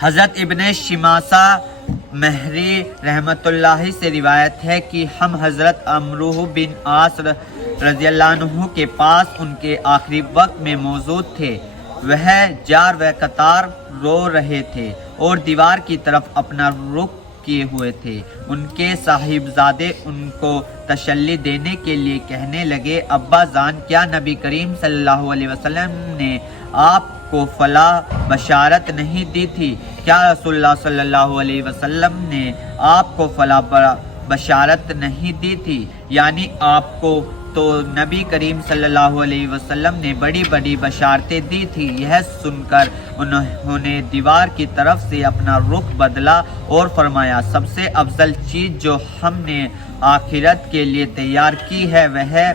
حضرت ابن شماسہ مہری رحمۃ اللہ سے روایت ہے کہ ہم حضرت عمرو بن عاص رضی اللہ عنہ کے پاس ان کے آخری وقت میں موجود تھے۔ وہ جار و قطار رو رہے تھے اور دیوار کی طرف اپنا رخ کیے ہوئے تھے۔ ان کے صاحبزادے ان کو تسلی دینے کے لیے کہنے لگے، ابا جان، کیا نبی کریم صلی اللہ علیہ وسلم نے آپ کو فلاں بشارت نہیں دی تھی؟ کیا رسول اللہ صلی اللہ علیہ وسلم نے آپ کو فلاں بشارت نہیں دی تھی؟ یعنی آپ کو تو نبی کریم صلی اللہ علیہ وسلم نے بڑی بڑی بشارتیں دی تھی۔ یہ سن کر انہوں نے دیوار کی طرف سے اپنا رخ بدلا اور فرمایا، سب سے افضل چیز جو ہم نے آخرت کے لیے تیار کی ہے وہ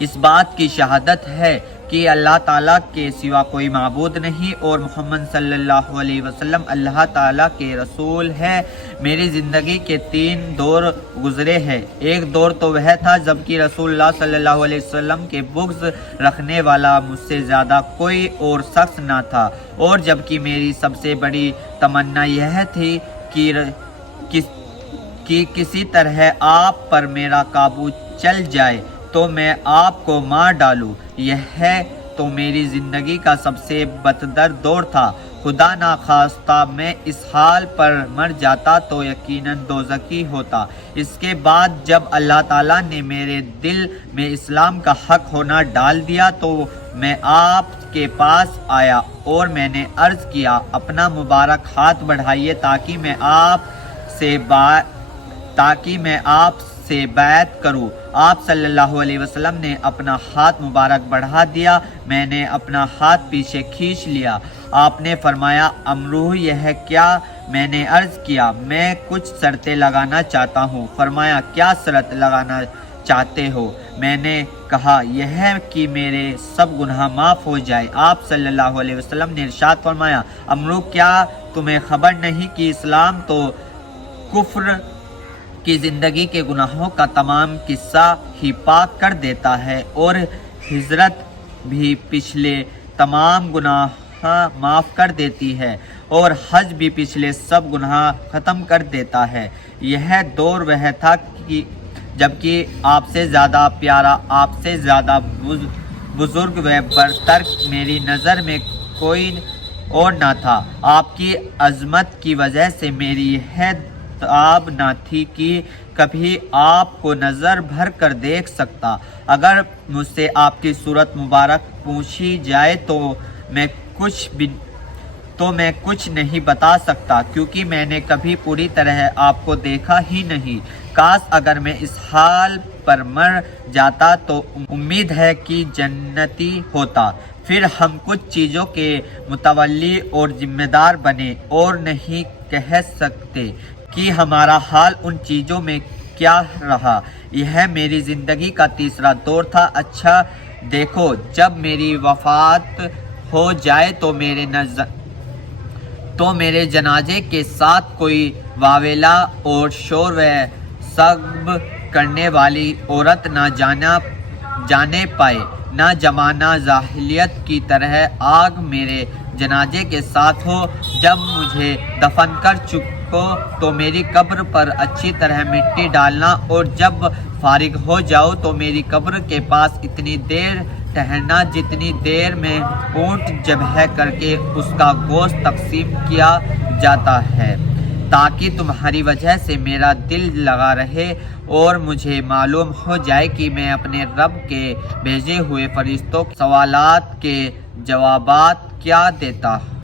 اس بات کی شہادت ہے کہ اللہ تعالیٰ کے سوا کوئی معبود نہیں اور محمد صلی اللہ علیہ وسلم اللہ تعالیٰ کے رسول ہے۔ میری زندگی کے 3 دور گزرے ہیں۔ ایک دور تو وہ تھا جبکہ رسول اللہ صلی اللہ علیہ وسلم کے بغض رکھنے والا مجھ سے زیادہ کوئی اور شخص نہ تھا، اور جبکہ میری سب سے بڑی تمنا یہ تھی کہ کسی طرح آپ پر میرا قابو چل جائے تو میں آپ کو مار ڈالوں۔ یہ تو میری زندگی کا سب سے بدتر دور تھا۔ خدا نخواستہ میں اس حال پر مر جاتا تو یقیناً دوزخی ہوتا۔ اس کے بعد جب اللہ تعالیٰ نے میرے دل میں اسلام کا حق ہونا ڈال دیا تو میں آپ کے پاس آیا اور میں نے عرض کیا، اپنا مبارک ہاتھ بڑھائیے تاکہ میں آپ سے بیعت کروں۔ آپ صلی اللہ علیہ وسلم نے اپنا ہاتھ مبارک بڑھا دیا۔ میں نے اپنا ہاتھ پیچھے کھینچ لیا۔ آپ نے فرمایا، عمرو یہ کیا؟ میں نے عرض کیا، میں کچھ شرطیں لگانا چاہتا ہوں۔ فرمایا، کیا شرط لگانا چاہتے ہو؟ میں نے کہا، یہ کہ میرے سب گناہ معاف ہو جائے۔ آپ صلی اللہ علیہ وسلم نے ارشاد فرمایا، عمرو، کیا تمہیں خبر نہیں کہ اسلام تو کفر کی زندگی کے گناہوں کا تمام قصہ ہی پاک کر دیتا ہے، اور ہجرت بھی پچھلے تمام گناہ معاف کر دیتی ہے، اور حج بھی پچھلے سب گناہ ختم کر دیتا ہے۔ یہ دور وہ تھا کہ جبکہ آپ سے زیادہ پیارا، آپ سے زیادہ بزرگ و برتر میری نظر میں کوئی اور نہ تھا۔ آپ کی عظمت کی وجہ سے میری یہ تاب نہ تھی کہ کبھی آپ کو نظر بھر کر دیکھ سکتا۔ اگر مجھ سے آپ کی صورت مبارک پوچھی جائے تو میں کچھ نہیں بتا سکتا، کیونکہ میں نے کبھی پوری طرح آپ کو دیکھا ہی نہیں۔ کاش اگر میں اس حال پر مر جاتا تو امید ہے کہ جنتی ہوتا۔ پھر ہم کچھ چیزوں کے متولی اور ذمہ دار بنے، اور نہیں کہہ سکتے کہ ہمارا حال ان چیزوں میں کیا رہا۔ یہ میری زندگی کا تیسرا دور تھا۔ اچھا دیکھو، جب میری وفات ہو جائے تو میرے جنازے کے ساتھ کوئی واویلا اور شور و شغب کرنے والی عورت نہ جانے پائے، نہ زمانہ جاہلیت کی طرح آگ میرے جنازے کے ساتھ ہو۔ جب مجھے دفن کر چکو تو میری قبر پر اچھی طرح مٹی ڈالنا، اور جب فارغ ہو جاؤ تو میری قبر کے پاس اتنی دیر ٹھہرنا جتنی دیر میں اونٹ ذبح کر کے اس کا گوشت تقسیم کیا جاتا ہے، تاکہ تمہاری وجہ سے میرا دل لگا رہے اور مجھے معلوم ہو جائے کہ میں اپنے رب کے بھیجے ہوئے فرشتوں کے سوالات کے جوابات کیا دیتا ہوں۔